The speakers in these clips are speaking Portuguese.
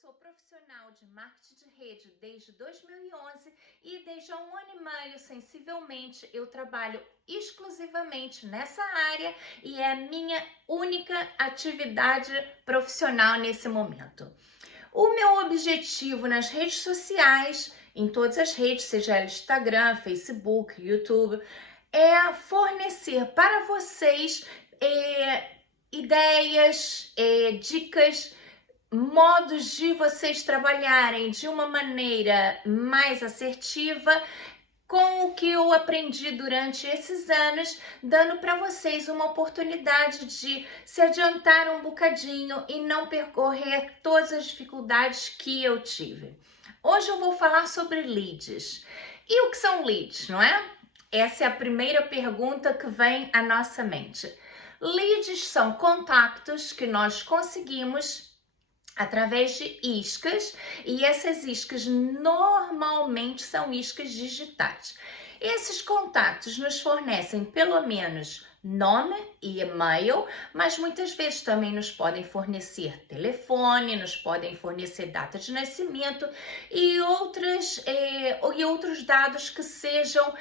sou profissional de marketing de rede desde 2011 e desde há 1 ano e meio, sensivelmente, eu trabalho exclusivamente nessa área e é a minha única atividade profissional nesse momento. O meu objetivo nas redes sociais, em todas as redes, seja Instagram, Facebook, YouTube, é fornecer para vocês ideias, dicas, modos de vocês trabalharem de uma maneira mais assertiva com o que eu aprendi durante esses anos, dando para vocês uma oportunidade de se adiantar um bocadinho e não percorrer todas as dificuldades que eu tive. Hoje eu vou falar sobre leads. E o que são leads, não é? Essa é a primeira pergunta que vem à nossa mente. Leads são contatos que nós conseguimos através de iscas, e essas iscas normalmente são iscas digitais. Esses contatos nos fornecem pelo menos nome e e-mail, mas muitas vezes também nos podem fornecer telefone, nos podem fornecer data de nascimento e outros dados que sejam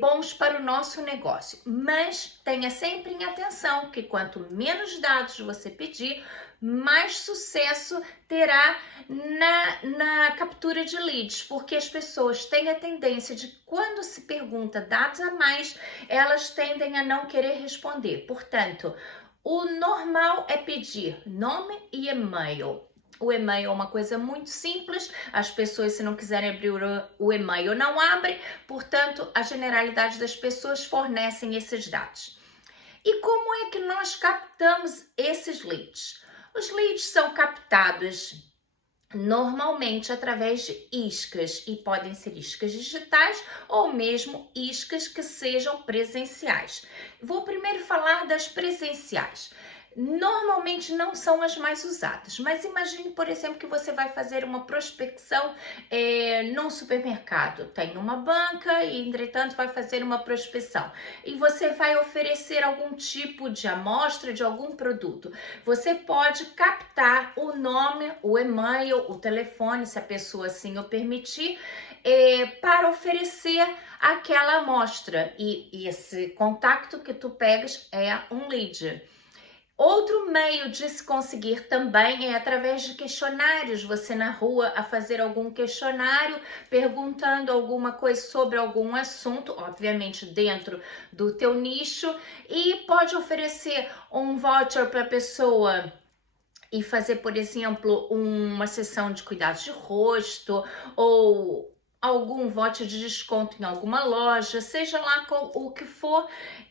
bons para o nosso negócio. Mas tenha sempre em atenção que quanto menos dados você pedir, mais sucesso terá na captura de leads, porque as pessoas têm a tendência de, quando se pergunta dados a mais, elas tendem a não querer responder. Portanto, o normal é pedir nome e e-mail. O e-mail é uma coisa muito simples, as pessoas, se não quiserem abrir o e-mail, não abrem, portanto, a generalidade das pessoas fornecem esses dados. E como é que nós captamos esses leads? Os leads são captados normalmente através de iscas e podem ser iscas digitais ou mesmo iscas que sejam presenciais. Vou primeiro falar das presenciais. Normalmente não são as mais usadas, mas imagine, por exemplo, que você vai fazer uma prospecção num supermercado. Tem uma banca e, entretanto, vai fazer uma prospecção. E você vai oferecer algum tipo de amostra de algum produto. Você pode captar o nome, o e-mail, o telefone, se a pessoa assim o permitir, para oferecer aquela amostra. E esse contato que tu pegas é um lead. Outro meio de se conseguir também é através de questionários. Você na rua a fazer algum questionário, perguntando alguma coisa sobre algum assunto, obviamente dentro do teu nicho, e pode oferecer um voucher para a pessoa e fazer, por exemplo, uma sessão de cuidados de rosto ou algum voucher de desconto em alguma loja, seja lá com o que for.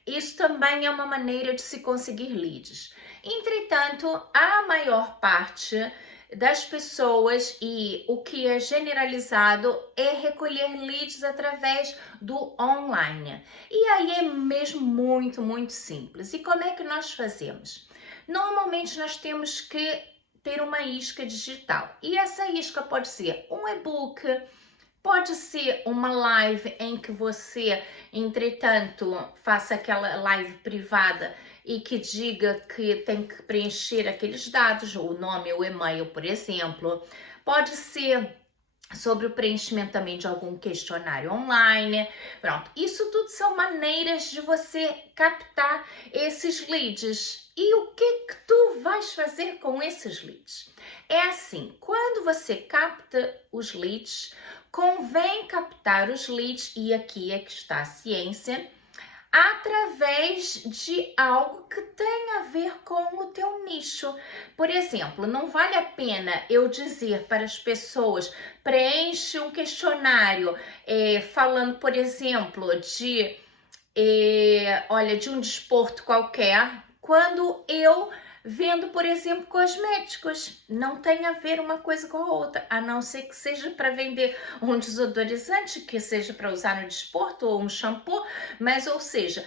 Isso também é uma maneira de se conseguir leads. Entretanto, a maior parte das pessoas, e o que é generalizado, é recolher leads através do online. E aí é mesmo muito, muito simples. E como é que nós fazemos? Normalmente nós temos que ter uma isca digital. E essa isca pode ser um e-book, pode ser uma live em que você, entretanto, faça aquela live privada e que diga que tem que preencher aqueles dados, o nome ou e-mail, por exemplo. Pode ser sobre o preenchimento também de algum questionário online. Pronto, isso tudo são maneiras de você captar esses leads. E o que tu vais fazer com esses leads? É assim, quando você capta os leads, convém captar os leads, e aqui é que está a ciência, através de algo que tenha a ver com o teu nicho. Por exemplo, não vale a pena eu dizer para as pessoas: preenche um questionário falando, por exemplo, de um desporto qualquer, quando eu vendo, por exemplo, cosméticos. Não tem a ver uma coisa com a outra, a não ser que seja para vender um desodorizante, que seja para usar no desporto, ou um shampoo, mas, ou seja,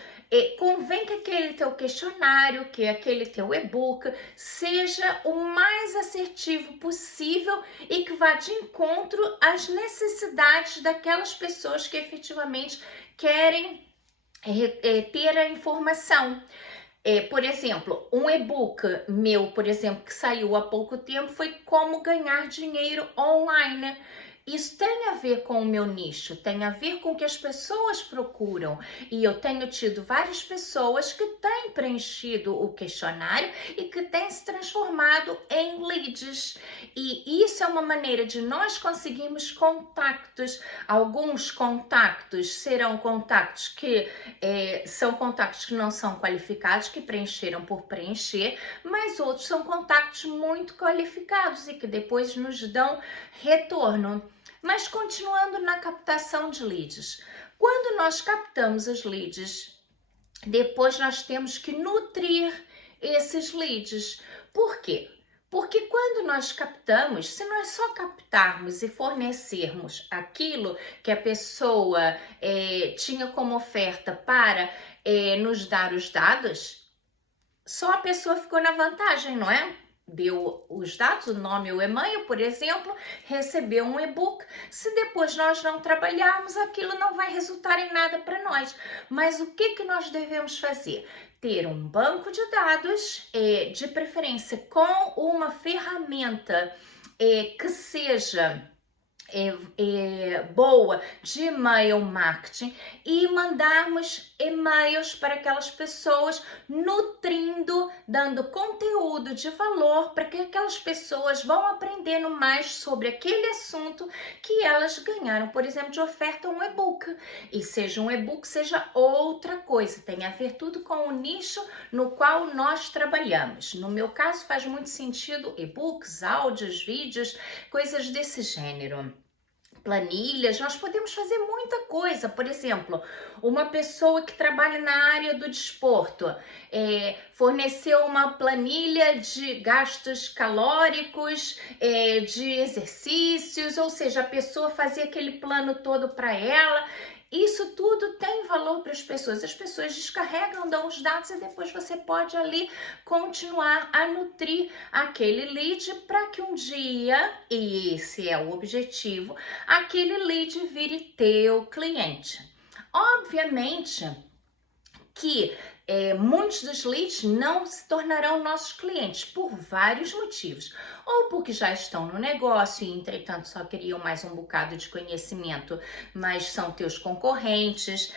convém que aquele teu questionário, que aquele teu e-book seja o mais assertivo possível e que vá de encontro às necessidades daquelas pessoas que efetivamente querem ter a informação. Por exemplo, um e-book meu, por exemplo, que saiu há pouco tempo, foi Como Ganhar Dinheiro Online. Isso tem a ver com o meu nicho, tem a ver com o que as pessoas procuram. E eu tenho tido várias pessoas que têm preenchido o questionário e que têm se transformado em leads. E isso é uma maneira de nós conseguirmos contactos. Alguns contactos serão contactos que são contactos que não são qualificados, que preencheram por preencher, mas outros são contactos muito qualificados e que depois nos dão retorno. Mas continuando na captação de leads, quando nós captamos os leads, depois nós temos que nutrir esses leads. Por quê? Porque quando nós captamos, se nós só captarmos e fornecermos aquilo que a pessoa tinha como oferta para nos dar os dados, só a pessoa ficou na vantagem, não é? Deu os dados, o nome, o e-mail, por exemplo, recebeu um e-book. Se depois nós não trabalharmos, aquilo não vai resultar em nada para nós. Mas o que nós devemos fazer? Ter um banco de dados, de preferência com uma ferramenta que seja boa de e-mail marketing e mandarmos e-mails para aquelas pessoas, nutrindo, dando conteúdo de valor para que aquelas pessoas vão aprendendo mais sobre aquele assunto que elas ganharam, por exemplo, de oferta um e-book. E seja um e-book, seja outra coisa, tem a ver tudo com o nicho no qual nós trabalhamos. No meu caso faz muito sentido e-books, áudios, vídeos, coisas desse gênero. Planilhas, nós podemos fazer muita coisa. Por exemplo, uma pessoa que trabalha na área do desporto forneceu uma planilha de gastos calóricos, de exercícios, ou seja, a pessoa fazia aquele plano todo para ela. Isso tudo tem valor para as pessoas descarregam, dão os dados e depois você pode ali continuar a nutrir aquele lead para que um dia, e esse é o objetivo, aquele lead vire teu cliente. Obviamente que muitos dos leads não se tornarão nossos clientes por vários motivos. Ou porque já estão no negócio e, entretanto, só queriam mais um bocado de conhecimento, mas são teus concorrentes.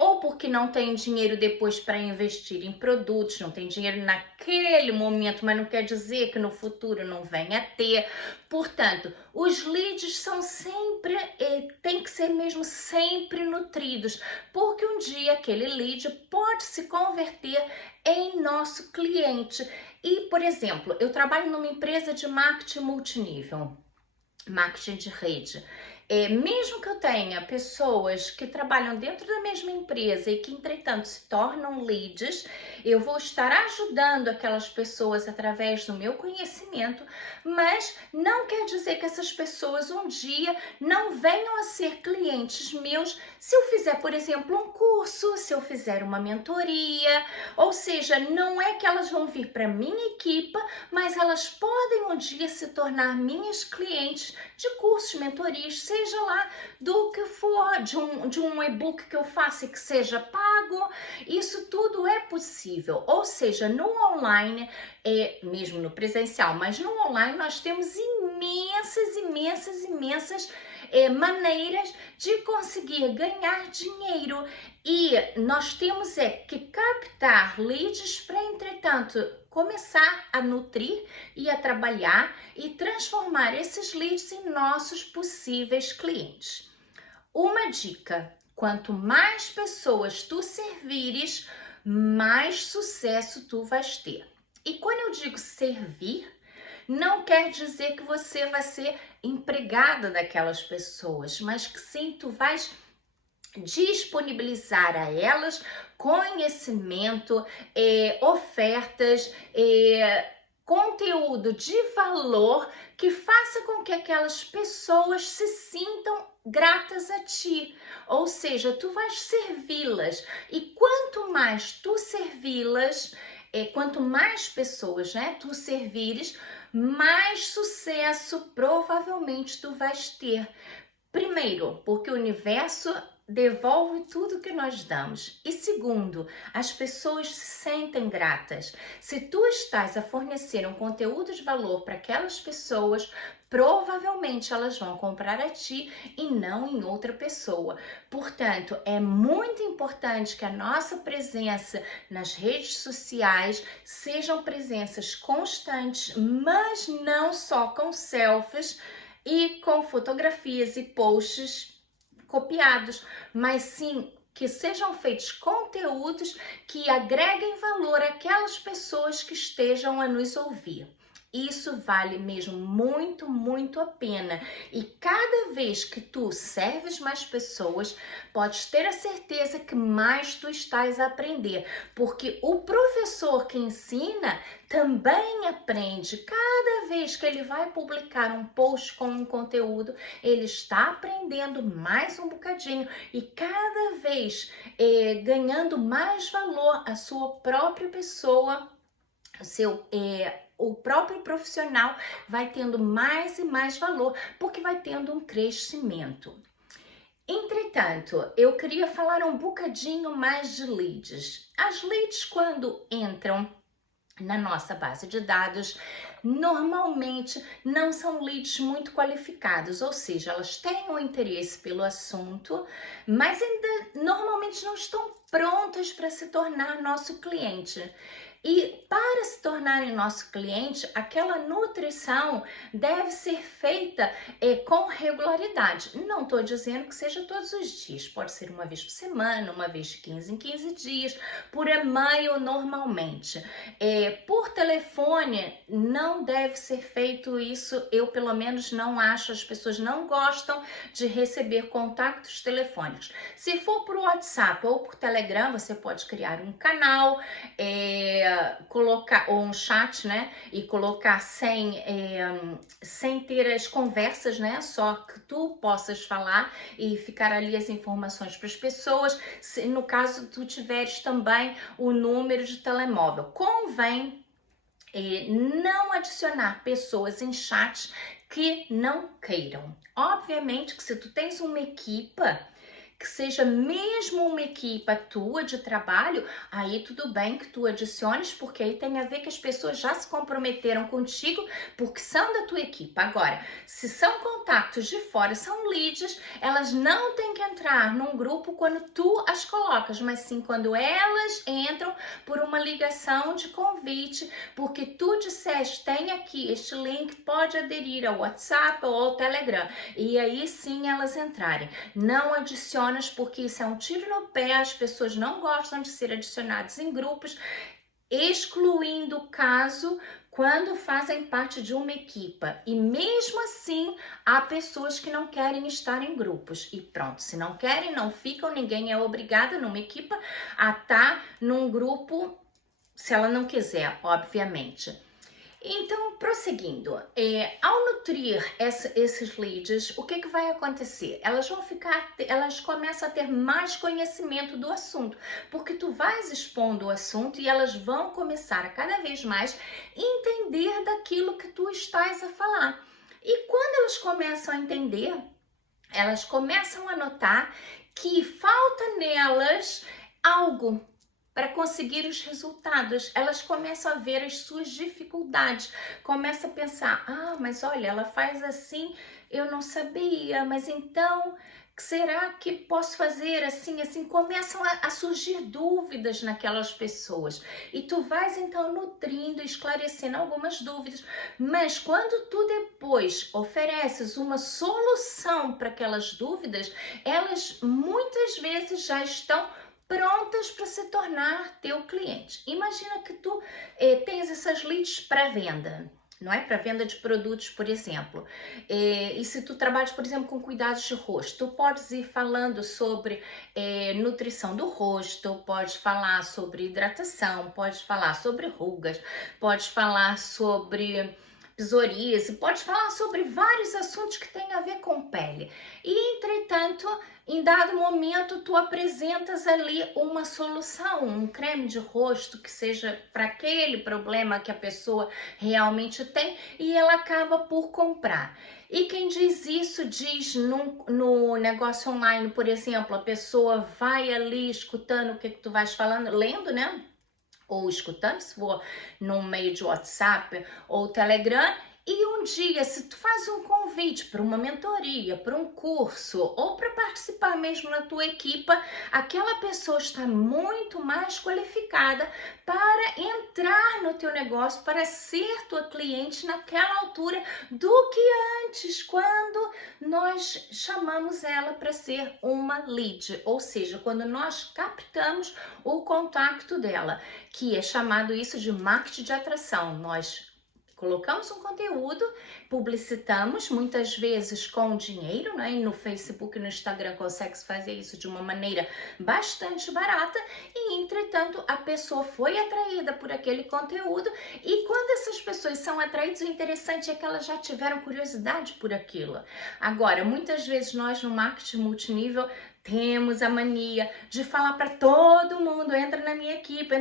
Ou porque não tem dinheiro depois para investir em produtos, não tem dinheiro naquele momento, mas não quer dizer que no futuro não venha a ter. Portanto, os leads são sempre, tem que ser mesmo sempre nutridos, porque um dia aquele lead pode se converter em nosso cliente. E, por exemplo, eu trabalho numa empresa de marketing multinível, marketing de rede. Mesmo que eu tenha pessoas que trabalham dentro da mesma empresa e que, entretanto, se tornam leads, eu vou estar ajudando aquelas pessoas através do meu conhecimento, mas não quer dizer que essas pessoas um dia não venham a ser clientes meus se eu fizer, por exemplo, um curso, se eu fizer uma mentoria, ou seja, não é que elas vão vir para minha equipa, mas elas podem um dia se tornar minhas clientes de cursos, mentorias, seja lá do que for, de um e-book que eu faça e que seja pago, isso tudo é possível. Ou seja, no online, mesmo no presencial, mas no online nós temos imensas maneiras de conseguir ganhar dinheiro. E nós temos que captar leads para, entretanto, começar a nutrir e a trabalhar e transformar esses leads em nossos possíveis clientes. Uma dica: quanto mais pessoas tu servires, mais sucesso tu vais ter. E quando eu digo servir, não quer dizer que você vai ser empregada daquelas pessoas, mas que sim, tu vais disponibilizar a elas conhecimento, ofertas, conteúdo de valor que faça com que aquelas pessoas se sintam gratas a ti. Ou seja, tu vais servi-las, e quanto mais tu servi-las, quanto mais pessoas, tu servires, mais sucesso provavelmente tu vais ter. Primeiro, porque o universo devolve tudo que nós damos. E segundo, as pessoas se sentem gratas. Se tu estás a fornecer um conteúdo de valor para aquelas pessoas, provavelmente elas vão comprar a ti e não em outra pessoa. Portanto, é muito importante que a nossa presença nas redes sociais sejam presenças constantes, mas não só com selfies e com fotografias e posts copiados, mas sim que sejam feitos conteúdos que agreguem valor àquelas pessoas que estejam a nos ouvir. Isso vale mesmo muito, muito a pena. E cada vez que tu serves mais pessoas, podes ter a certeza que mais tu estás a aprender. Porque o professor que ensina também aprende. Cada vez que ele vai publicar um post com um conteúdo, ele está aprendendo mais um bocadinho. E cada vez ganhando mais valor a sua própria pessoa, o próprio profissional vai tendo mais e mais valor, porque vai tendo um crescimento. Entretanto, eu queria falar um bocadinho mais de leads. As leads, quando entram na nossa base de dados, normalmente não são leads muito qualificados, ou seja, elas têm um interesse pelo assunto, mas ainda normalmente não estão prontas para se tornar nosso cliente. E para se tornarem nosso cliente, aquela nutrição deve ser feita com regularidade. Não estou dizendo que seja todos os dias, pode ser uma vez por semana, uma vez de 15 em 15 dias, por e-mail normalmente. Por telefone não deve ser feito isso, eu pelo menos não acho, as pessoas não gostam de receber contatos telefônicos. Se for por WhatsApp ou por Telegram, você pode criar um canal, colocar ou um chat, né, e colocar sem ter as conversas, né, só que tu possas falar e ficar ali as informações para as pessoas. Se, no caso tu tiveres também o número de telemóvel, convém não adicionar pessoas em chats que não queiram. Obviamente que se tu tens uma equipa, que seja mesmo uma equipa tua de trabalho, aí tudo bem que tu adiciones, porque aí tem a ver que as pessoas já se comprometeram contigo, porque são da tua equipa. Agora, se são contatos de fora, são leads, elas não têm que entrar num grupo quando tu as colocas, mas sim quando elas entram por uma ligação de convite, porque tu disseste, tem aqui este link, pode aderir ao WhatsApp ou ao Telegram, e aí sim elas entrarem. Não adicione, porque isso é um tiro no pé, as pessoas não gostam de ser adicionadas em grupos, excluindo o caso quando fazem parte de uma equipa. E mesmo assim, há pessoas que não querem estar em grupos. E pronto, se não querem, não ficam, ninguém é obrigado numa equipa a estar num grupo, se ela não quiser, obviamente. Então, prosseguindo, ao nutrir esses leads, o que vai acontecer? Elas começam a ter mais conhecimento do assunto, porque tu vais expondo o assunto e elas vão começar a cada vez mais entender daquilo que tu estás a falar. E quando elas começam a entender, elas começam a notar que falta nelas algo para conseguir os resultados. Elas começam a ver as suas dificuldades, começam a pensar, mas olha, ela faz assim, eu não sabia, mas então, será que posso fazer assim, assim? Começam a surgir dúvidas naquelas pessoas, e tu vais então nutrindo, esclarecendo algumas dúvidas, mas quando tu depois ofereces uma solução para aquelas dúvidas, elas muitas vezes já estão prontas para se tornar teu cliente. Imagina que tu tens essas leads para venda, não é? Para venda de produtos, por exemplo. E se tu trabalhas, por exemplo, com cuidados de rosto, tu podes ir falando sobre nutrição do rosto, podes falar sobre hidratação, podes falar sobre rugas, podes falar sobre psoríase, pode falar sobre vários assuntos que têm a ver com pele. E, entretanto, Em dado momento, tu apresentas ali uma solução, um creme de rosto que seja para aquele problema que a pessoa realmente tem e ela acaba por comprar. E quem diz isso diz no negócio online, por exemplo, a pessoa vai ali escutando o que tu vais falando, lendo, né? Ou escutando, se for no meio de WhatsApp ou Telegram. E um dia, se tu faz um convite para uma mentoria, para um curso ou para participar mesmo na tua equipa, aquela pessoa está muito mais qualificada para entrar no teu negócio, para ser tua cliente naquela altura do que antes, quando nós chamamos ela para ser uma lead, ou seja, quando nós captamos o contato dela, que é chamado isso de marketing de atração. Nós colocamos um conteúdo, publicitamos, muitas vezes com dinheiro, né? E no Facebook e no Instagram consegue fazer isso de uma maneira bastante barata e, entretanto, a pessoa foi atraída por aquele conteúdo e quando essas pessoas são atraídas, o interessante é que elas já tiveram curiosidade por aquilo. Agora, muitas vezes nós no marketing multinível temos a mania de falar para todo mundo, entra na minha equipe,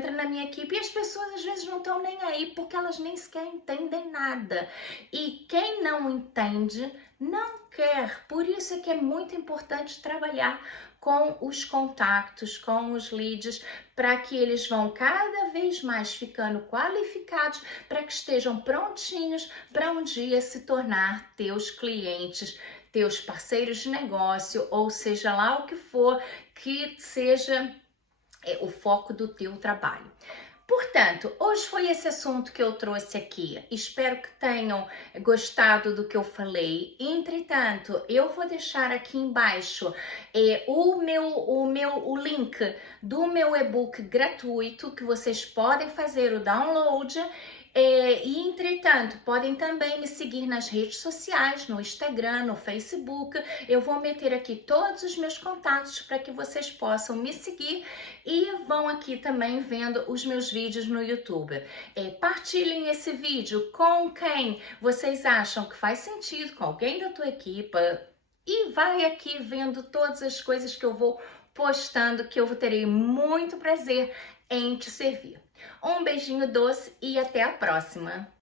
e as pessoas às vezes não estão nem aí, porque elas nem sequer entendem nada. E quem não entende, não quer. Por isso é que é muito importante trabalhar com os contactos, com os leads, para que eles vão cada vez mais ficando qualificados, para que estejam prontinhos para um dia se tornar teus clientes, teus parceiros de negócio, ou seja lá o que for que seja o foco do teu trabalho. Portanto, hoje foi esse assunto que eu trouxe aqui. Espero que tenham gostado do que eu falei. Entretanto, eu vou deixar aqui embaixo o link do meu e-book gratuito que vocês podem fazer o download. E, entretanto, podem também me seguir nas redes sociais, no Instagram, no Facebook. Eu vou meter aqui todos os meus contatos para que vocês possam me seguir e vão aqui também vendo os meus vídeos no YouTube. Partilhem esse vídeo com quem vocês acham que faz sentido, com alguém da tua equipa, e vai aqui vendo todas as coisas que eu vou postando, que eu terei muito prazer em te servir. Um beijinho doce e até a próxima!